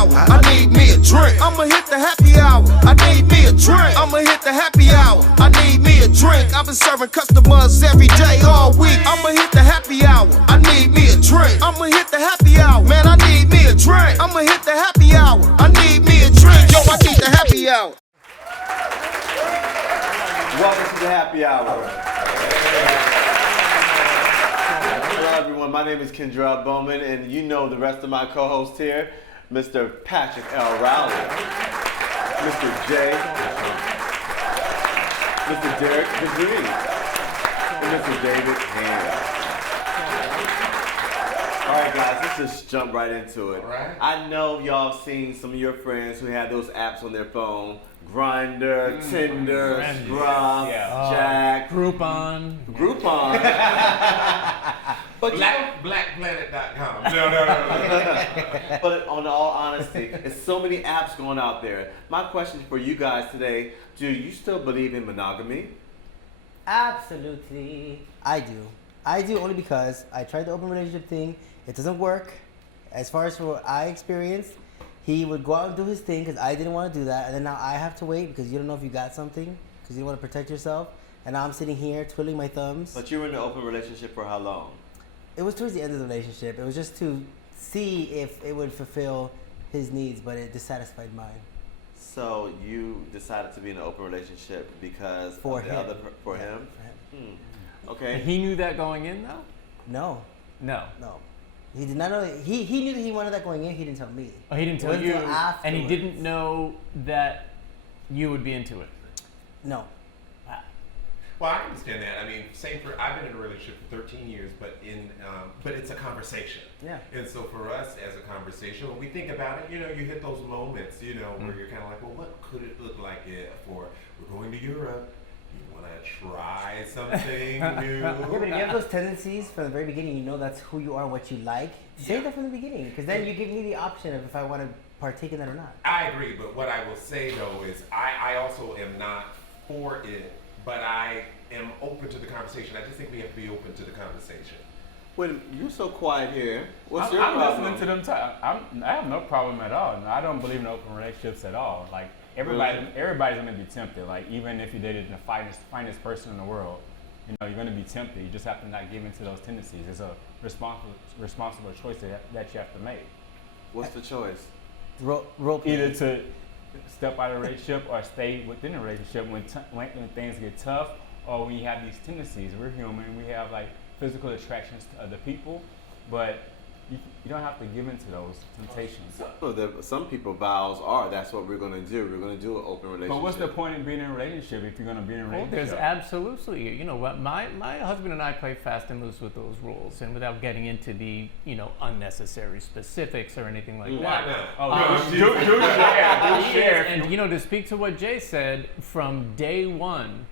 hour. I need me a drink. I'ma hit the happy hour. I need me a drink. I'ma hit the happy hour. I need me a drink. I've been serving customers every day all week. I'ma hit the happy hour. I need me a drink. I'ma hit the happy hour. Man, I need me a drink. I'ma hit the happy hour. I need me a drink. Yo, I need the happy hour. Welcome to the happy hour. Hello everyone, my name is Kendrell Bowman, and you know the rest of my co-hosts here, Mr. Patrick L. Rowley, Mr. J, Mr. Derrick Vidrine, and Mr. David Hand. All right, guys, let's just jump right into it. Right. I know y'all seen some of your friends who have those apps on their phone. Grindr, Tinder, Scruff, Jack, Groupon. But Blackplanet.com. No. But on all honesty, there's so many apps going out there. My question for you guys today, do you still believe in monogamy? Absolutely. I do. I do only because I tried the open relationship thing. It doesn't work. As far as what I experienced, he would go out and do his thing because I didn't want to do that. And then now I have to wait because you don't know if you got something because you don't want to protect yourself. And now I'm sitting here twiddling my thumbs. But you were in an open relationship for how long? It was towards the end of the relationship. It was just to see if it would fulfill his needs, but it dissatisfied mine. So you decided to be in an open relationship because For of the him. other for Yeah, him? for him. Okay. He knew that going in, though? No. No. He did not know. He knew that he wanted that going in. He didn't tell me. Oh, he didn't It tell wasn't you, until and he afterwards. didn't know that you would be into it. No. Well, I understand that. I mean, I've been in a relationship for 13 years, but it's a conversation. Yeah. And so for us as a conversation, when we think about it, you hit those moments, where you're kind of like, well, what could it look like if we're going to Europe? You want to try something new? Yeah, but if you have those tendencies from the very beginning, you know that's who you are, what you like. Say that from the beginning, because then you give me the option of if I want to partake in that or not. I agree, but what I will say though is I also am not for it, but I am open to the conversation. I just think we have to be open to the conversation. Wait, you're so quiet here. What's your I'm problem? listening to them talk. I have no problem at all. I don't believe in open relationships at all. Like everybody's gonna be tempted. Like even if you dated the finest person in the world, you're gonna be tempted. You just have to not give in to those tendencies. It's a responsible choice that you have to make. What's the choice? Role Either to step out of a relationship or stay within a relationship when things get tough, or when you have these tendencies. We're human. We have like physical attractions to other people, but you don't have to give in to those temptations. Some people vows are that's what we're gonna do. We're gonna do an open relationship. But what's the point in being in a relationship if you're gonna be in a Well, relationship? there's absolutely, what my husband and I play fast and loose with those rules, and without getting into the, unnecessary specifics or anything like that. Why not? Do share. And to speak to what Jay said, from day one,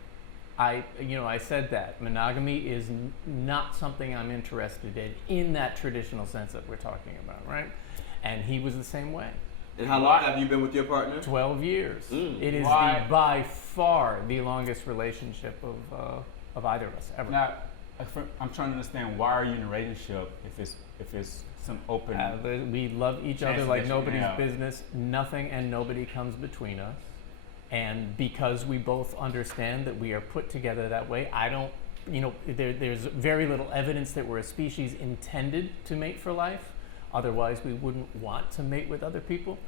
I said that monogamy is not something I'm interested in that traditional sense that we're talking about, right? And he was the same way. And how long have you been with your partner? 12 years. It is by far the longest relationship of either of us ever. Now, I'm trying to understand, why are you in a relationship if it's some open? We love each other like nobody's Yeah. business. Nothing and nobody comes between us. And because we both understand that we are put together that way, there's very little evidence that we're a species intended to mate for life. Otherwise, we wouldn't want to mate with other people.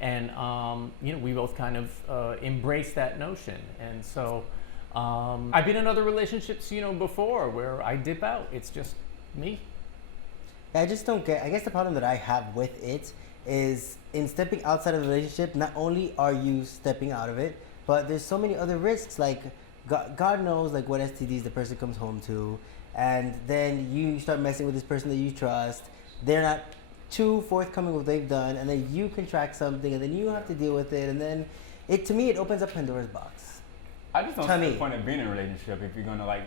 And, we both kind of embrace that notion. And so I've been in other relationships, before where I dip out. It's just me. I just don't get. I guess the problem that I have with it is in stepping outside of the relationship. Not only are you stepping out of it, but there's so many other risks. Like God knows, like what STDs the person comes home to, and then you start messing with this person that you trust. They're not too forthcoming with what they've done, and then you contract something, and then you have to deal with it, and then to me it opens up Pandora's box. I just don't see the point of being in a relationship if you're gonna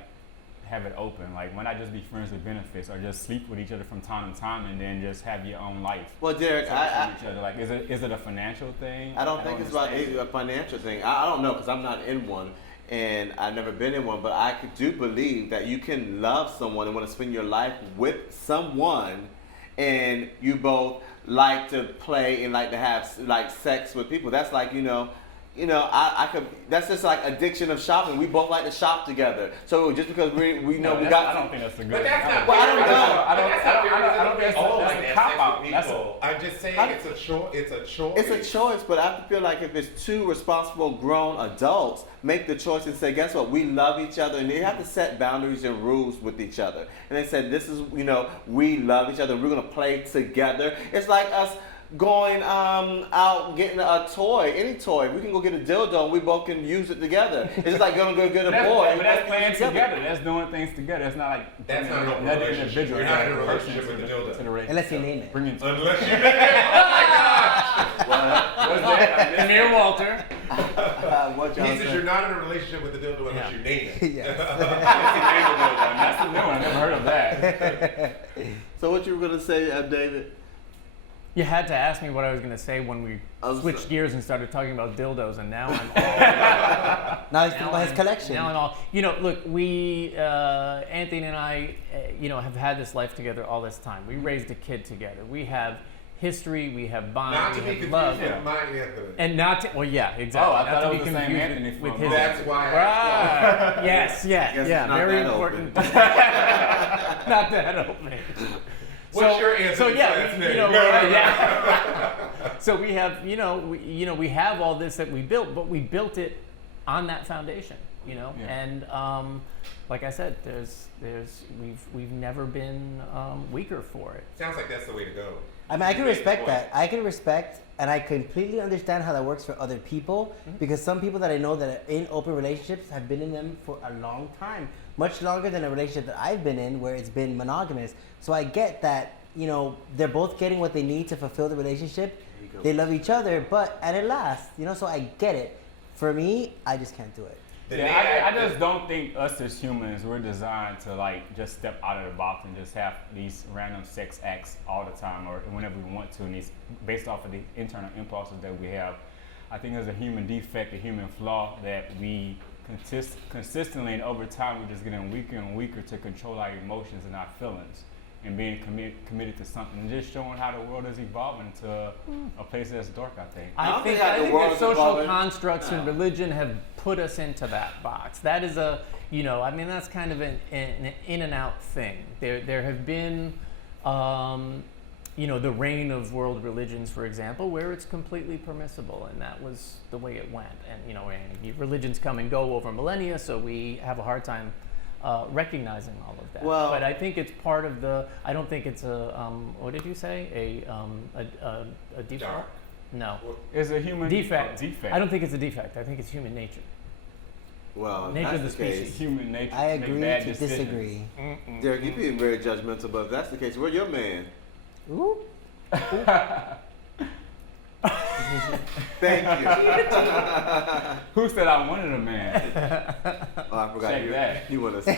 have it open. Like, why not just be friends with benefits, or just sleep with each other from time to time, and then just have your own life? Well, Derrick, each other. Like, is it a financial thing? I don't think it's about a financial thing. I don't know, because I'm not in one, and I've never been in one. But do believe that you can love someone and want to spend your life with someone, and you both like to play and like to have like sex with people. That's like, I could. That's just like addiction of shopping. We both like to shop together. So just because we know we got. I don't think that's a good. But that's not. Well, I don't know. I don't think that's a cop out. I'm just saying it's a choice. It's a choice. It's a choice, but I feel like if it's two responsible grown adults make the choice and say, guess what? We love each other, and they have to set boundaries and rules with each other. And they said, this is, we love each other. We're gonna play together. It's like us going out getting a toy, any toy. We can go get a dildo and we both can use it together. It's just like going to go get a boy. But that's playing together. That's doing things together. That's not like that's not an open relationship. You're not in a relationship with the dildo. Unless you name it. Unless you name it. Oh my gosh. Amir Walter. What he says you're not in a relationship with the dildo unless you name it. Yes. That's a new one. I never heard of that. So what you were going to say, David? You had to ask me what I was going to say when we switched gears and started talking about dildos, and now I'm all. Now he's thinking about his collection. Now I'm all. Look, we, Anthony and I, have had this life together all this time. We raised a kid together. We have history. We have bond. Not to we be have confused love. with my Anthony. And not to. Well, yeah, exactly. Oh, I not thought to it be was the same confused Anthony with from- his. That's why. Right. Yes. Guess it's Yeah. not Very that important. open. Not that open. What's your Anthony's So yeah, last name? So we have, we have all this that we built, but we built it on that foundation, and like I said, we've never been weaker for it. Sounds like that's the way to go. I mean, I can respect that. I can respect, and I completely understand how that works for other people, because some people that I know that are in open relationships have been in them for a long time, much longer than a relationship that I've been in where it's been monogamous. So I get that, they're both getting what they need to fulfill the relationship. They love each other, and it lasts, so I get it. For me, I just can't do it. I just don't think us as humans, we're designed to just step out of the box and just have these random sex acts all the time or whenever we want to, and these based off of the internal impulses that we have. I think there's a human defect, a human flaw that we consistently and over time we're just getting weaker and weaker to control our emotions and our feelings and being committed to something and just showing how the world is evolving to a place that's dark, I think. I think that social constructs and religion have put us into that box. That is that's kind of an in and out thing. There have been, the reign of world religions, for example, where it's completely permissible, and that was the way it went. And religions come and go over millennia, so we have a hard time recognizing all of that. Well, but I think it's part of the. I don't think it's a. What did you say? A defect? Dark? No. It's a human defect. defect. I don't think it's a defect. I think it's human nature. Well, Nature that's of the the case. species. Human nature. I to make agree bad to decisions. disagree. Derrick, you're being very judgmental, but if that's the case, where's your man? Ooh. Thank you. Who said I wanted a man? Oh, I forgot Check that. you want to say.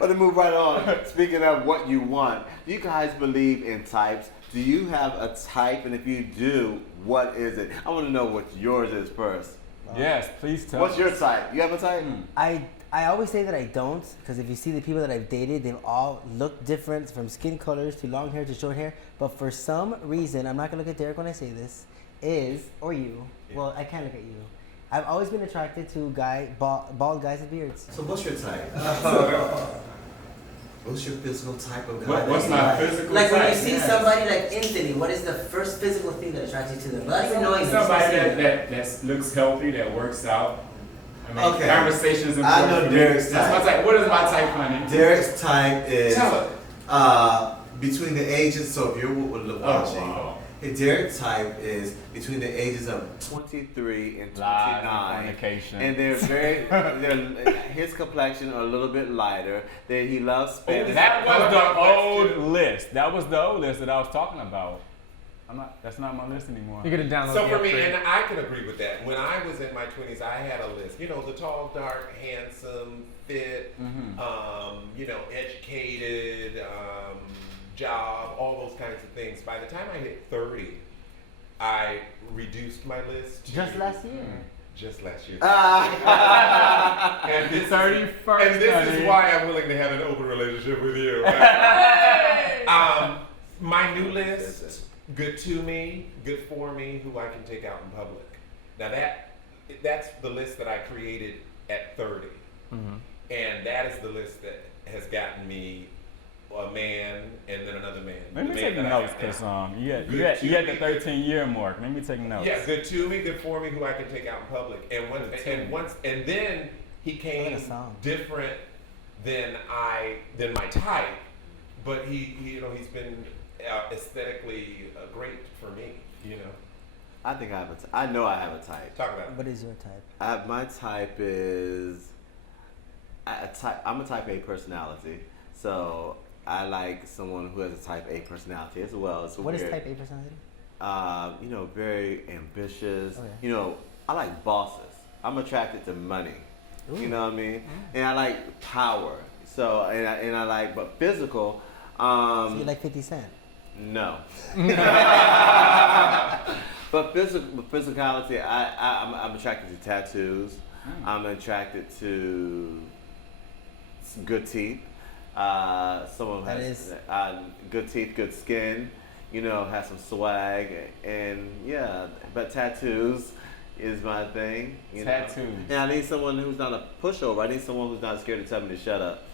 Well, to move right on. Speaking of what you want, do you guys believe in types? Do you have a type? And if you do, what is it? I want to know what yours is first. Yes, please tell What's us. your type? You have a type? I always say that I don't, because if you see the people that I've dated, they've all looked different, from skin colors to long hair to short hair. But for some reason, I'm not gonna look at Derrick when I say this, or you. Yeah. Well, I can't look at you. I've always been attracted to bald guys with beards. So what's your type? What's your physical type of guy? What's my physical Like type? when you see somebody like Anthony, what is the first physical thing that attracts you to them? Not even knowing them. Somebody that looks healthy, that works out. I mean, Okay. Conversations important. I know for me. Derrick's That's my type. type. What is my type, honey? Derrick's type is Tell it. between the ages, so if you're watching, wow. Derrick's type is between the ages of 23 and 29. Lies and fornication. And they're his complexion are a little bit lighter. He loves Spanish. That was the old list. That was the old list that I was talking about. That's not my list anymore. You're gonna download. So the for me, upgrade. and I can agree with that. When I was in my 20s, I had a list. The tall, dark, handsome, fit, educated, job, all those kinds of things. By the time I hit 30, I reduced my list. Just last year. just last year. Ah. And this, 31st, and this honey. is why I'm willing to have an open relationship with you. My new list: good to me, good for me, who I can take out in public. Now that's the list that I created at 30, and that is the list that has gotten me a man and then another man. Let me The take man that I notes, have now. cause you Good got to the me. 13-year mark. Let me take notes. Yeah, good to me, good for me, who I can take out in public. And then he came song. different than my type, but he's been aesthetically great for me. I think I have I know I have a type. Talk about it. What is your type? My type is I'm a type A personality, so I like someone who has a type A personality as well. It's What is weird. type A personality? Very ambitious. Okay. I like bosses. I'm attracted to money. Ooh. You know what I mean? And I like power. So and I like, but physical. So you like 50 Cent? No. But physicality, I'm attracted to tattoos. I'm attracted to good teeth. Someone who That has is- good teeth, good skin. Has some swag, and yeah. But tattoos is my thing. Tattoos. And I need someone who's not a pushover. I need someone who's not scared to tell me to shut up.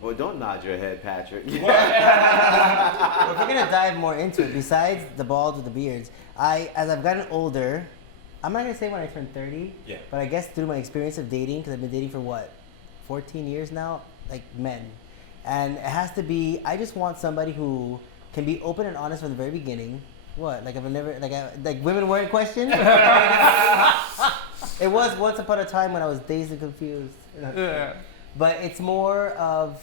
Well, don't nod your head, Patrick. If we're gonna dive more into it, besides the balds with the beards, as I've gotten older, I'm not gonna say when I turned 30, Yeah. but I guess through my experience of dating, because I've been dating for 14 years now, like men, and it has to be. I just want somebody who can be open and honest from the very beginning. What? Like I've never like women weren't questioned. It was once upon a time when I was dazed and confused. Yeah. But it's more of,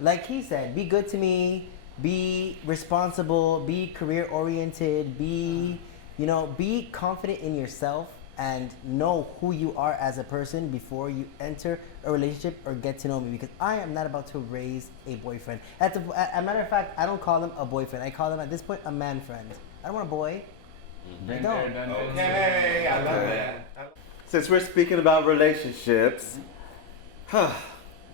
like he said, be good to me, be responsible, be career oriented, be confident in yourself and know who you are as a person before you enter a relationship or get to know me, because I am not about to raise a boyfriend. As a matter of fact, I don't call him a boyfriend. I call him at this point a man friend. I don't want a boy. Been No. there, done that. Okay, I love Okay. that. Since we're speaking about relationships,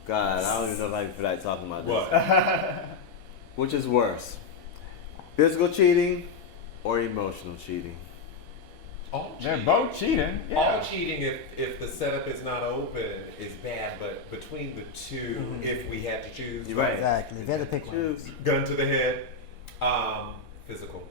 God, I don't even know if I can feel like talking about this. What? Which is worse, physical cheating or emotional cheating? All They're cheating. both cheating. Yeah. All cheating, if the setup is not open, is bad. But between the two, if we had to choose, You're right. Exactly. If you had to pick one. Choose. gun to the head, physical.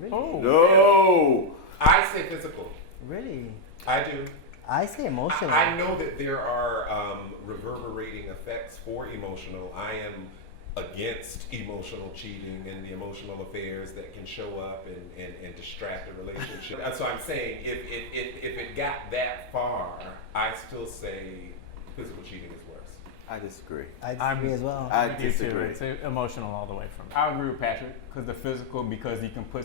Really? Oh. No. I say physical. Really? I do. I say emotional. I know that there are reverberating effects for emotional. I am against emotional cheating and the emotional affairs that can show up and distract a relationship. And so I'm saying if it got that far, I still say physical cheating is worse. I disagree. I disagree as well. I You too. disagree. It's emotional all the way from it. I agree with Patrick, because the physical, because you can put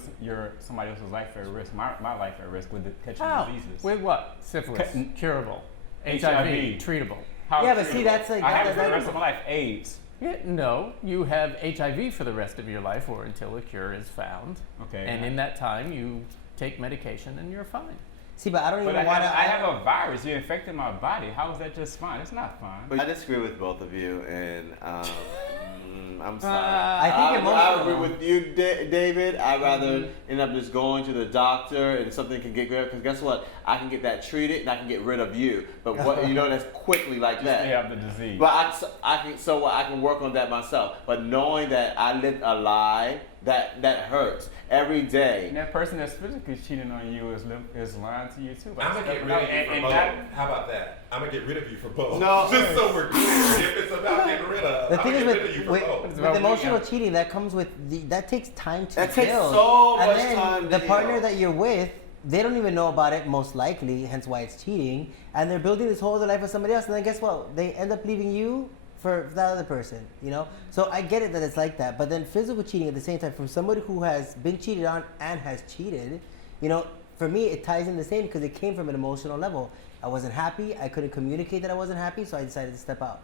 somebody else's life at risk, my life at risk with the catching How? diseases. With what? Syphilis. Ca- Curable. HIV. HIV. Treatable. How Yeah, but see, treatable? that's like- I have that- for the that- rest of my life AIDS. Yeah, no, you have HIV for the rest of your life or until a cure is found. Okay. And in that time, you take medication and you're fine. See, but I don't But even I want to. have a virus. You infected my body. How is that just fine? It's not fine. I disagree with both of you, and I'm sorry. I think I emotional. agree with you, David. I'd rather end up just going to the doctor and something can get rid of. Because guess what? I can get that treated and I can get rid of you. But what that's quickly like that. They have the disease. But I can work on that myself. But knowing that I lived a lie, that hurts every day. And that person that's physically cheating on you is lying to you too. I'm gonna get rid of you for and both. that- How about that? I'm gonna get rid of you for both. No. Just so we're clear. If it's about getting rid of, The I'm thing gonna is get rid of you for with both. about emotional me, cheating, that comes with that takes time to That takes build. so and much then time to the partner heal. that you're with, they don't even know about it, most likely, hence why it's cheating. And they're building this whole other life with somebody else, and then guess what? They end up leaving you for that other person, So I get it that it's like that, but then physical cheating at the same time from somebody who has been cheated on and has cheated, for me it ties in the same because it came from an emotional level. I wasn't happy, I couldn't communicate that I wasn't happy, so I decided to step out.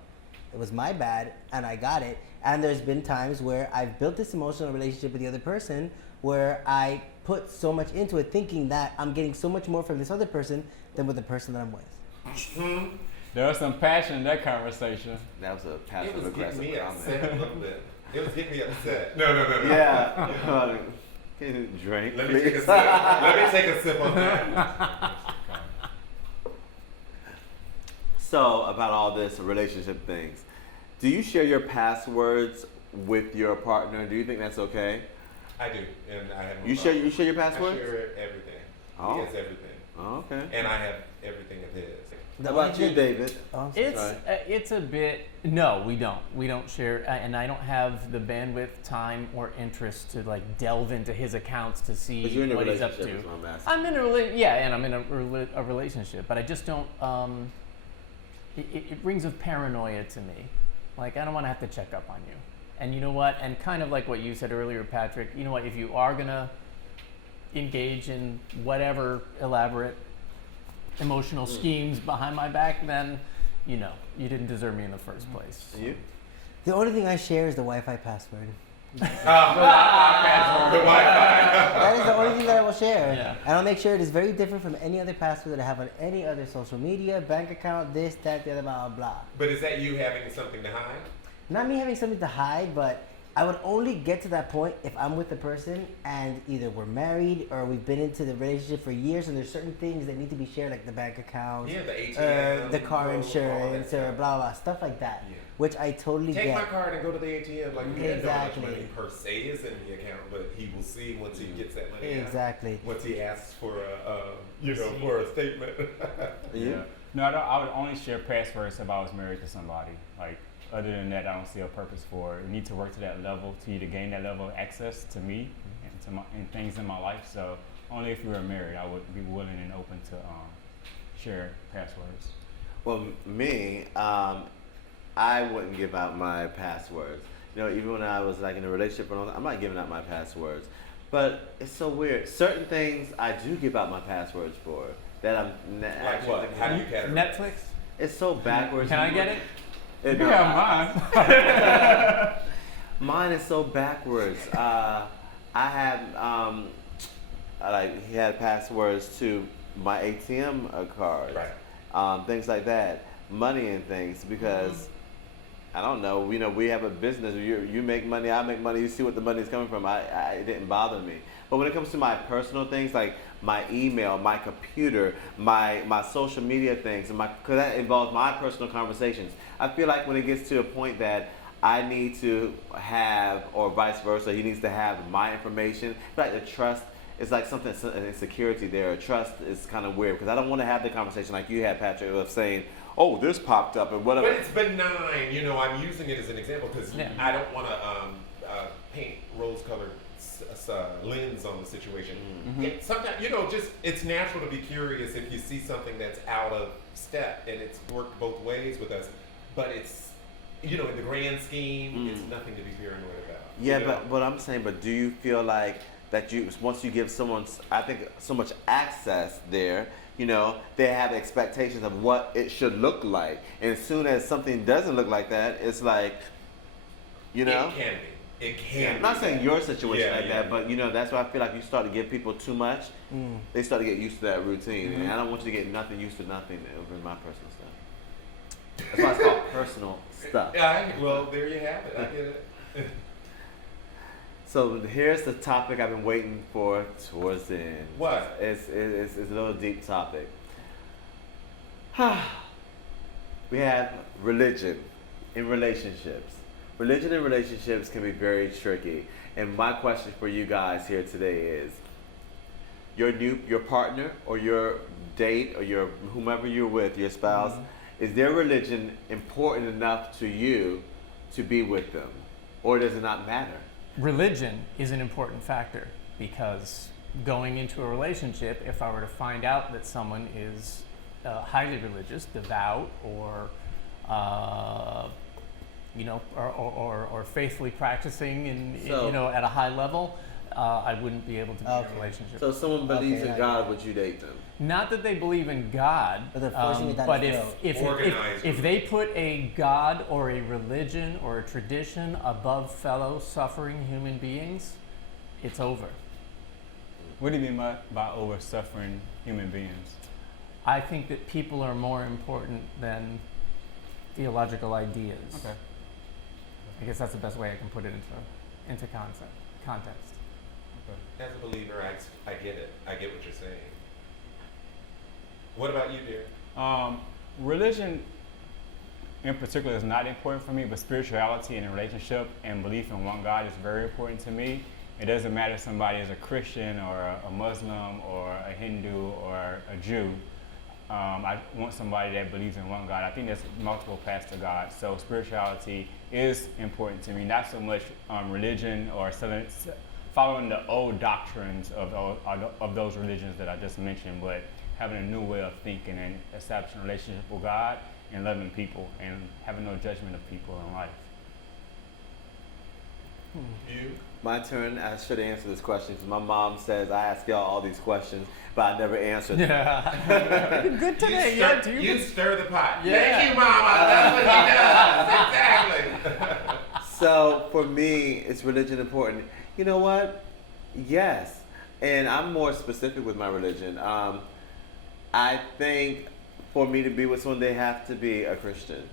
It was my bad, and I got it. And there's been times where I've built this emotional relationship with the other person where I put so much into it, thinking that I'm getting so much more from this other person than with the person that I'm with. There was some passion in that conversation. That was a It passive was getting aggressive me comment. upset a little bit. It was getting me upset. No. Yeah. Can you drink, Let me please? take a sip. Let me take a sip on that. So, about all this relationship things, do you share your passwords with your partner? Do you think that's okay? I do, and I have no You problem. share your I passwords? share everything. Oh. He has everything. Oh, okay. And I have everything of his. How about you, David? Oh, It's a bit. No, we don't. We don't share, and I don't have the bandwidth, time, or interest to like delve into his accounts to see But you're in a what he's up relationship, to. is what I'm asking. I'm in a yeah, and I'm in a relationship, but I just don't. It rings with paranoia to me. Like, I don't want to have to check up on you. And you know what? And kind of like what you said earlier, Patrick, you know what? If you are going to engage in whatever elaborate emotional schemes behind my back, then, you know, you didn't deserve me in the first place. And you? The only thing I share is the Wi-Fi password. The Wi-Fi. That is the only thing that I will share. Yeah. And I'll make sure it is very different from any other password that I have on any other social media, bank account, this, that, the other, blah, blah, blah. But is that you having something to hide? Not me having something to hide, but I would only get to that point if I'm with the person and either we're married or we've been into the relationship for years and there's certain things that need to be shared, like the bank account, Yeah, the ATM, the car all that insurance, or stuff. blah, blah, stuff like that, Yeah. which I totally Take get. my card and go to the ATM. Like, you don't know how much Exactly. money per se is in the account, but he will see once he gets that money out. Exactly. Once he asks for for a statement. And you? Yeah. No, I would only share passwords if I was married to somebody. Like, other than that, I don't see a purpose for it. You need to work to that level to you to gain that level of access to me and to and things in my life. So only if we were married, I would be willing and open to share passwords. Well, me, I wouldn't give out my passwords. You know, even when I was like in a relationship, and all that, I'm not giving out my passwords. But it's so weird. Certain things I do give out my passwords for. That I'm Like actually what? thinking- How do you categorize? Netflix? It's so backwards. Can I get it? No, Yeah, mine. Mine is so backwards. I have like he had passwords to my ATM cards, Right. things like that, money and things because I don't know. We have a business. You make money, I make money. You see what the money is coming from. It didn't bother me. But when it comes to my personal things like my email, my computer, my social media things, and because that involves my personal conversations, I feel like when it gets to a point that I need to have, or vice versa, he needs to have my information. I feel like the trust is like something, insecurity there. Trust is kind of weird because I don't want to have the conversation like you had, Patrick, of saying, "Oh, this popped up," and whatever. But it's benign. You know, I'm using it as an example because Yeah. I don't want to paint rose-colored lens on the situation. Yeah, sometimes, just it's natural to be curious if you see something that's out of step, and it's worked both ways with us. But it's, in the grand scheme, it's nothing to be paranoid about. Yeah, but what I'm saying, but do you feel like that once you give someone, I think, so much access there, they have expectations of what it should look like, and as soon as something doesn't look like that, it's like, It can be. It can. I'm not be saying that. your situation Yeah, like yeah. that, but that's why I feel like you start to give people too much. They start to get used to that routine, and I don't want you to get nothing used to nothing over my personal stuff. That's why it's called personal stuff. Well, there you have it. I get it. So here's the topic I've been waiting for towards the end. What? It's a little deep topic. We have religion in relationships. Religion in relationships can be very tricky. And my question for you guys here today is, your partner or your date or your whomever you're with, your spouse, is their religion important enough to you to be with them? Or does it not matter? Religion is an important factor because going into a relationship, if I were to find out that someone is highly religious, devout, or or faithfully practicing at a high level, I wouldn't be able to be in a relationship. So if someone believes in Okay, God, would you date them? Not that they believe in God, But they're forcing it down but his if throat. if they put a God or a religion or a tradition above fellow suffering human beings, it's over. What do you mean by over suffering human beings? I think that people are more important than theological ideas. Okay. I guess that's the best way I can put it into context. As a believer, I get it. I get what you're saying. What about you, Derrick? Religion in particular is not important for me, but spirituality and relationship and belief in one God is very important to me. It doesn't matter if somebody is a Christian or a Muslim or a Hindu or a Jew. I want somebody that believes in one God. I think there's multiple paths to God. So spirituality is important to me, not so much religion or following the old doctrines of those religions that I just mentioned, but having a new way of thinking and establishing a relationship with God and loving people and having no judgment of people in life. You? My turn. I should answer this question because my mom says I ask y'all all these questions, but I never answer them. Yeah. Good today. You stir the pot. Yeah. Thank you, Mama. That's what he does. Exactly. So for me, is religion important? You know what? Yes. And I'm more specific with my religion. I think for me to be with someone, they have to be a Christian.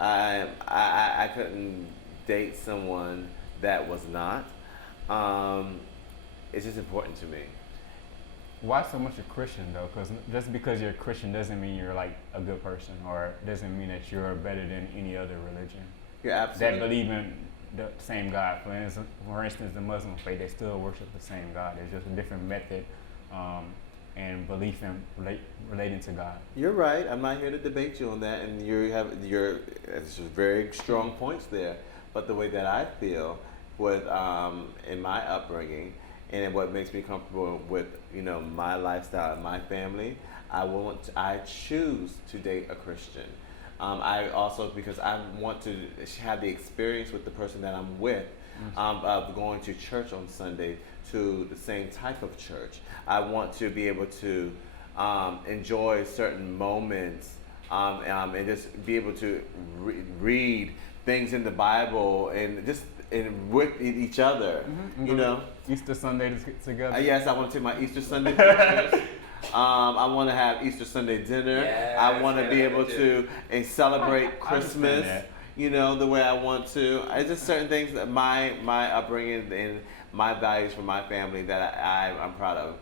I couldn't date someone that was not. It's just important to me. Why so much a Christian though? Because just because you're a Christian doesn't mean you're like a good person, or doesn't mean that you're better than any other religion. You're absolutely. That believe in the same God. For instance, the Muslim faith, they still worship the same God. It's just a different method and belief in relating to God. You're right. I'm not here to debate you on that, and it's just very strong points there. But the way that I feel with in my upbringing and what makes me comfortable with my lifestyle and my family, I choose to date a Christian. I also, because I want to have the experience with the person that I'm with, of going to church on Sunday to the same type of church. I want to be able to enjoy certain moments and just be able to read things in the Bible and just with each other, Easter Sunday together. Yes, I want to take my Easter Sunday pictures. I want to have Easter Sunday dinner. Yes, I want to be able to celebrate Christmas, that. the way I want to. It's just certain things that my upbringing and my values from my family that I'm proud of.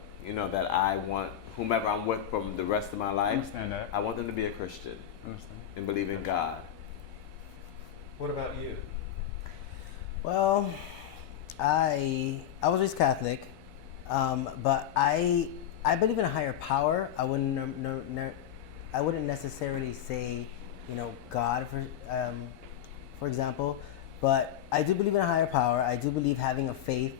That I want whomever I'm with from the rest of my life. Understand that. I want them to be a Christian Understand. and believe in God. What about you? Well, I was raised Catholic, but I believe in a higher power. I wouldn't necessarily say, God for example, but I do believe in a higher power. I do believe having a faith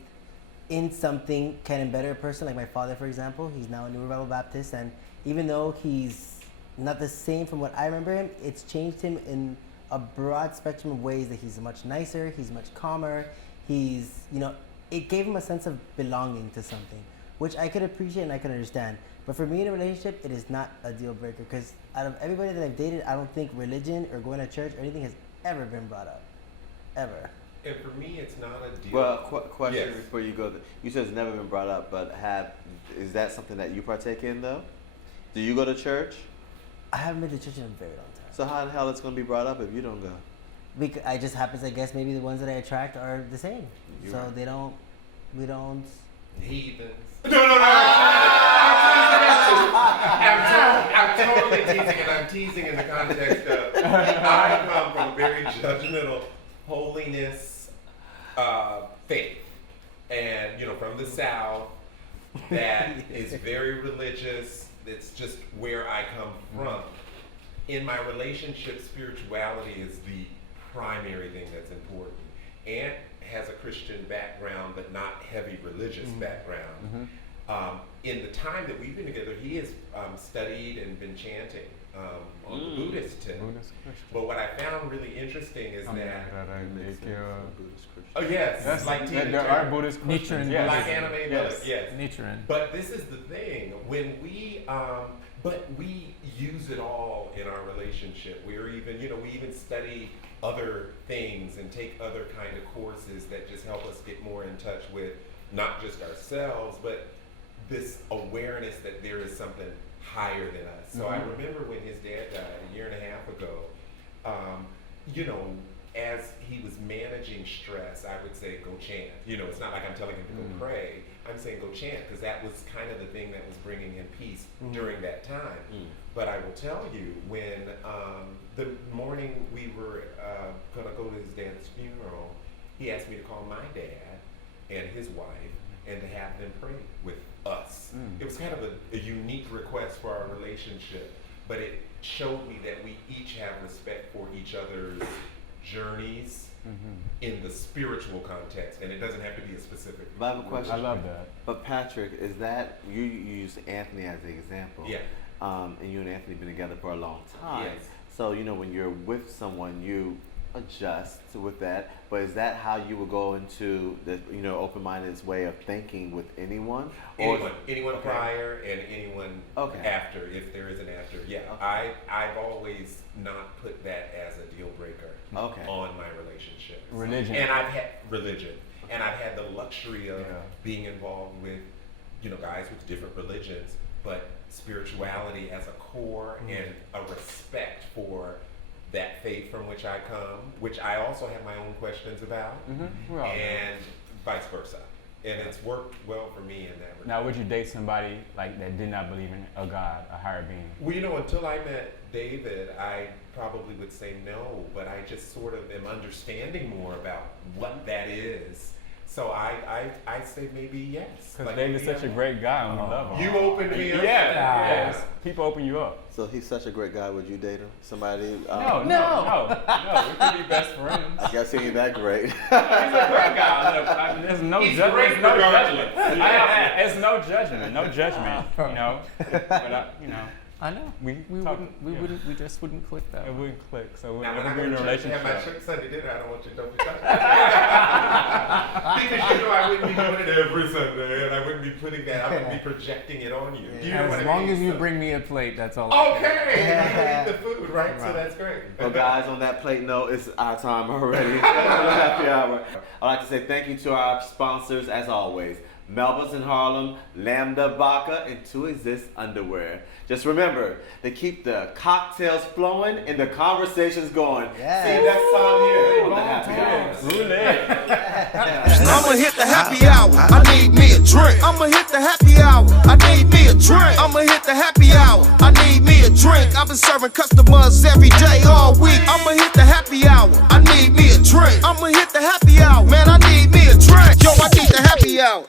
in something can better a person. Like my father, for example, he's now a New Revival Baptist, and even though he's not the same from what I remember him, it's changed him in a broad spectrum of ways. That he's much nicer, he's much calmer, he's, it gave him a sense of belonging to something, which I could appreciate and I could understand. But for me in a relationship, it is not a deal breaker, because out of everybody that I've dated, I don't think religion or going to church or anything has ever been brought up. Ever. And for me, it's not a deal. Well, question Yes. before you go. You said it's never been brought up, but is that something that you partake in though? Do you go to church? I haven't been to church in a very long time. So how the hell it's going to be brought up if you don't go? Because I just happens, I guess, maybe the ones that I attract are the same. You're so right. we don't. Heathens. No. I'm totally teasing, and I'm teasing in the context of I come from a very judgmental holiness faith, and from the South, that is very religious. It's just where I come from. In my relationship, spirituality is the primary thing that's important. Aunt has a Christian background, but not heavy religious background. In the time that we've been together, he has studied and been chanting on the Buddhist tip. Buddhist Christian. But what I found really interesting is that, Buddhist Christian. oh yes, That's like Tina there Turner. are Buddhist Nietzsche Christians. and Yes. Black anime, Yes. yes. Nichiren. But this is the thing, when we use it all in our relationship. We're even, we even study other things and take other kind of courses that just help us get more in touch with not just ourselves, but this awareness that there is something higher than us. So I remember when his dad died a year and a half ago, you know, as he was managing stress, I would say go chant. You know, it's not like I'm telling him to go pray. I'm saying go chant, because that was kind of the thing that was bringing him peace during that time. But I will tell you, when the morning we were gonna go to his dad's funeral, he asked me to call my dad and his wife and to have them pray with us. It was kind of a unique request for our relationship, but it showed me that we each have respect for each other's journeys in the spiritual context, and it doesn't have to be a specific. But I have a question. I love that. But Patrick, is that you use Anthony as the example? Yeah. And you and Anthony been together for a long time. Yes. So you know when you're with someone, you adjust with that. But is that how you would go into the open-minded way of thinking with anyone? Anyone Okay. prior and anyone Okay. after, if there is an after. Yeah, I've always not put that as a deal breaker Okay. on my relationship. Religion. And I've had religion, and I've had the luxury of Yeah. being involved with, guys with different religions, but spirituality as a core and a respect for that faith from which I come, which I also have my own questions about, We're all and vice versa. And it's worked well for me in that regard. Now, would you date somebody like that did not believe in a God, a higher being? Well, until I met David, I probably would say no, but I just sort of am understanding more about what that is. So I say maybe yes. Because David's such a great guy and we love him. You opened me up. Yeah. People open you up. So he's such a great guy. Would you date him? Somebody? No. We could be best friends. I guess he ain't that great. He's a great guy. There's no He's judgment. great There's no regardless. judgment. It's no judgment. No judgment. But I know. We just wouldn't click that. it way. wouldn't click. So Now, we're when I in a go to church and have my relationship. church Sunday dinner, I don't want you to don't be touching. Because I wouldn't be doing it every Sunday, and I wouldn't be putting that. I wouldn't be projecting it on you. Do you know what As I long mean? as you So- bring me a plate, that's all. Okay, you eat the food, right? So that's great. Well, guys, on that plate note, it's our time already. Happy hour. I'd like to say thank you to our sponsors, as always. Melba's in Harlem, Lambda Vodka, and To Exist Underwear. Just remember to keep the cocktails flowing and the conversations going. Yeah. See you next time here on the Happy Hour. I'ma hit the happy hour. I need me a drink. I'ma hit the happy hour. I need me a drink. I'ma hit the happy hour. I need me a drink. I've been serving customers every day all week. I'ma hit the happy hour. I need me a drink. I'ma hit the happy hour. Man, I need me a drink. Yo, I need the happy hour.